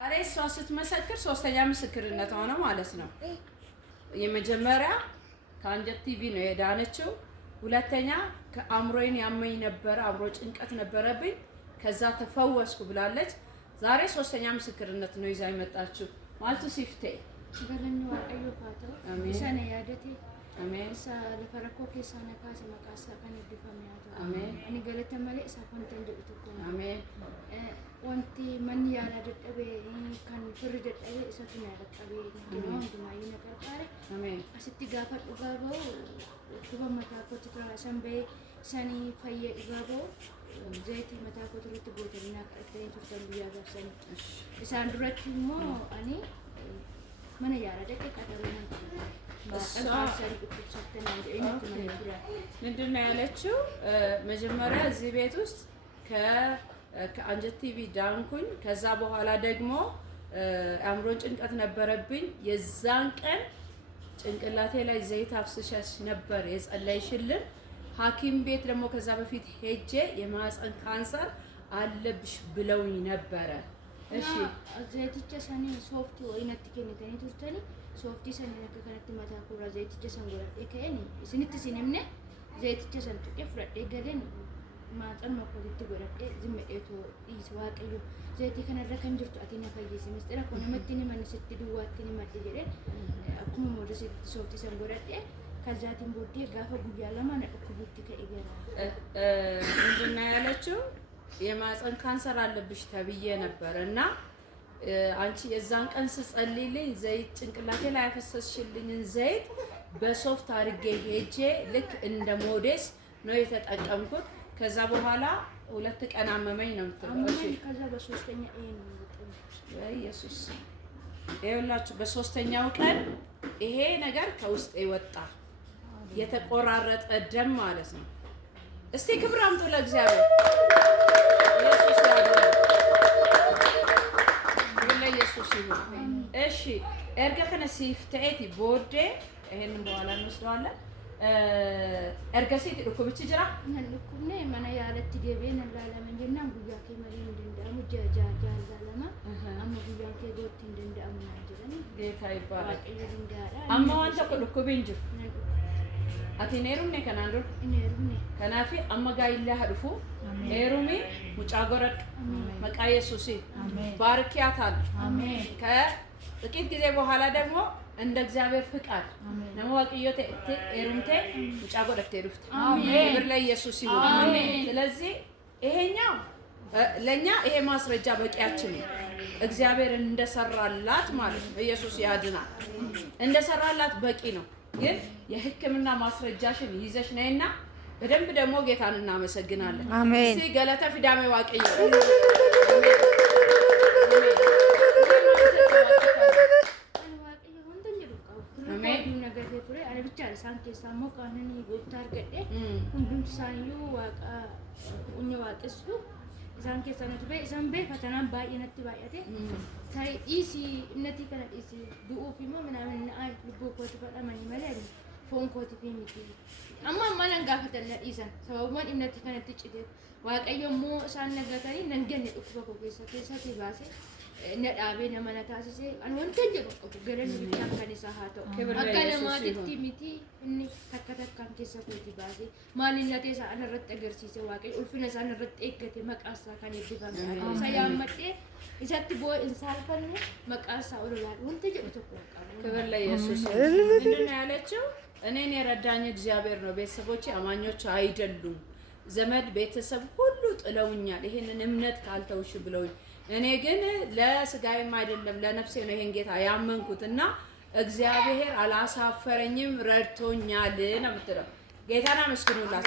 አሬ እሷ ስትመሰክር ሶስተኛ ምስክርነት ሆነ ማለት ነው። የመጀመሪያ ከአንጀት ቲቪ ነው የዳነችው። ሁለተኛ ከአምሮዬን ያመኝ ነበር፣ አምሮ ጭንቀት ነበረብኝ፣ ከዛ ተፈወስኩ ብላለች። ዛሬ ሶስተኛ ምስክርነት ነው ይዛ የመጣችው። ማልቱ ሲፍቴ ገለኒ ዋቀዮ ፋቶ ሰነ ያደቴ አሜን ለፈረኮ ከሳነ ካስ መቃሳ ከነ ዲፋሚያቶ አሜን እኔ ገለተ ማለ ሳፈንተን ደጥቶ አሜን ወንቲ ማን ያላ ደጠበ ካን ፍርድ ደጠበ እሰቱን ያለቀበ ነው እንደማይ ነቀርቃረ አሜን አስቲ ጋፋ ዱጋባው ኩባ መታኮት ተራሰንበ ሰኒ ፈየ ዱጋባው ዘይት መታኮት ሩት ቦተና ቀርተኝ ተፈሉ ያጋሰን እሳን ድረትሞ አኔ ማን ያላ ደቀ ቀደረና ምንድን ነው ያለችው? መጀመሪያ እዚህ ቤት ውስጥ ከአንጀት ቲቪ ዳንኩኝ። ከዛ በኋላ ደግሞ አእምሮን ጭንቀት ነበረብኝ። የዛን ቀን ጭንቅላቴ ላይ ዘይት አፍስሸሽ ነበር የጸለይሽልን። ሐኪም ቤት ደግሞ ከዛ በፊት ሄጄ የማህፀን ካንሰር አለብሽ ብለውኝ ነበረ። እሺ ዘይትቼ ሰኒ ሶፍት ወይነት ከነተኒ ቱርተኒ ሶፍቲ ሰኒ ነከከነት ማታ ኩራ ዘይትቼ ሰንጎራ ኤከኒ ስንት ሲነምነ ዘይትቼ ሰንቱ ፍረዴ ገለን ማጠን መቆልት ጎረዴ ዝምኤቶ ይስዋቀዩ ዘይቲ ከነረ ከንጅርቱ አቲና ፈይሲ ምስጥራ ኮነመቲኒ ማንስት ዱዋቲኒ ማጥጀረ አኩሙ ሞደስ ሶፍቲ ሰንጎራዴ ከዛቲን ቦዴ ጋፈ ጉያ ለማነ እኩቡቲ ከእገራ ምንድን ነው ያለችው? የማህፀን ካንሰር አለብሽ ተብዬ ነበር እና አንቺ የዛን ቀን ስጸልይልኝ ዘይት ጭንቅላቴ ላይ ያፈሰስሽልኝን ዘይት በሶፍት አድርጌ ሄጄ ልክ እንደ ሞዴስ ነው የተጠቀምኩት። ከዛ በኋላ 2 ቀን አመመኝ ነው የምትለው። እሺ ከዛ በሶስተኛ ነው ኢየሱስ ይኸውላችሁ፣ በሶስተኛው ቀን ይሄ ነገር ከውስጤ ወጣ፣ የተቆራረጠ ደም ማለት ነው። እስቲ ክብር አምጡ ለእግዚአብሔር። ኢየሱስ ያድናል። ኢየሱስ ይሁን። እሺ ኤርገከነ ሲፍቴቲ ቦዴ ይሄንን በኋላ እንወስደዋለን። ኤርገሲቲ ዱኩብች ጅራ ነልኩነ ማና ያለት ዲቤን ላላመን ጀና ጉያ ከመሪ እንደንዳሙ ጃጃጃላማ አማ ጉያ ከጎት እንደንዳሙ ናጀረን ጌታ ይባረክ። እንደንዳራ አማ ዋንተ ዱኩብንጅ አቲኔሩኔ ከናንዱ ኢኔሩኔ ከናፊ አማ ጋይላ ሀድፉ ኤሩሚ ሙጫጎረድ መቃ ኢየሱስ ባርኪያታል። አሜን። ከጥቂት ጊዜ በኋላ ደግሞ እንደ እግዚአብሔር ፍቃድ ነው ዋቂዮቴ ኤሩምቴ ሙጫጎረድ ተሩፍት። አሜን። ክብር ለኢየሱስ ይሁን። አሜን። ስለዚህ ይሄኛው ለኛ ይሄ ማስረጃ በቂያችን ነው። እግዚአብሔር እንደሰራላት ማለት ነው። ኢየሱስ ያድናል። እንደሰራላት በቂ ነው። ግን የሕክምና ማስረጃሽን ይዘሽ ነይና በደንብ ደግሞ ጌታን እናመሰግናለን። አሜን። እስቲ ገለተ ፊዳሜ ዋቀይ አሜን። ነገር ፍሬ አለ ብቻ ሳንቴ ሳሞ ካነኒ ጎታር ገደ ሁሉም ሳንዩ ዋቃ ኡኛ ዋጥሱ ዛን ከሰነቱ በይ ዘንበ ፈተናን ባየነት ባየቴ ታይ ኢሲ እነቲ ከነ ኢሲ ዱኡፊሞ ምናምን አይ ልቦ ኮት ፈጣማኝ ማለት ፎን ኮት ፊሚቲ አማ ማለን ጋፈተለ ኢሰን ሰውማን እነቲ ከነ ትጭቴ ዋቀየሞ ሳን ነገተሪ ነንገን ዱኩ ከሰተ ባሴ ነዳቤ ነመነታሲሴ አን ወንተን ጀቆ ገረን ብቻ ከኒሳ ሃቶ አከለማቲ ሚቲ እኒ ተከተካን ከሰኮቲ ባሴ ማንነቴ ሳን ረጥ ገርሲሴ ዋቀይ ኡልፍነ ሳን ረጥ ኤከቴ መቃሳ ካን ይድባም ሳያመጤ ኢሰት ቦ እንሳልፈን መቃሳ ኦላል ወንተን ጀቆ ክብር ለኢየሱስ። ምንድነው ያለችው? እኔን የረዳኝ እግዚአብሔር ነው። ቤተሰቦቼ አማኞች አይደሉም። ዘመድ ቤተሰብ ሁሉ ጥለውኛል፣ ይሄንን እምነት ካልተውሽ ብለውኝ እኔ ግን ለስጋዬም አይደለም ለነፍሴ ነው ይሄን ጌታ ያመንኩትና እግዚአብሔር አላሳፈረኝም፣ ረድቶኛል ነው የምትለው። ጌታን አመስግኑላት።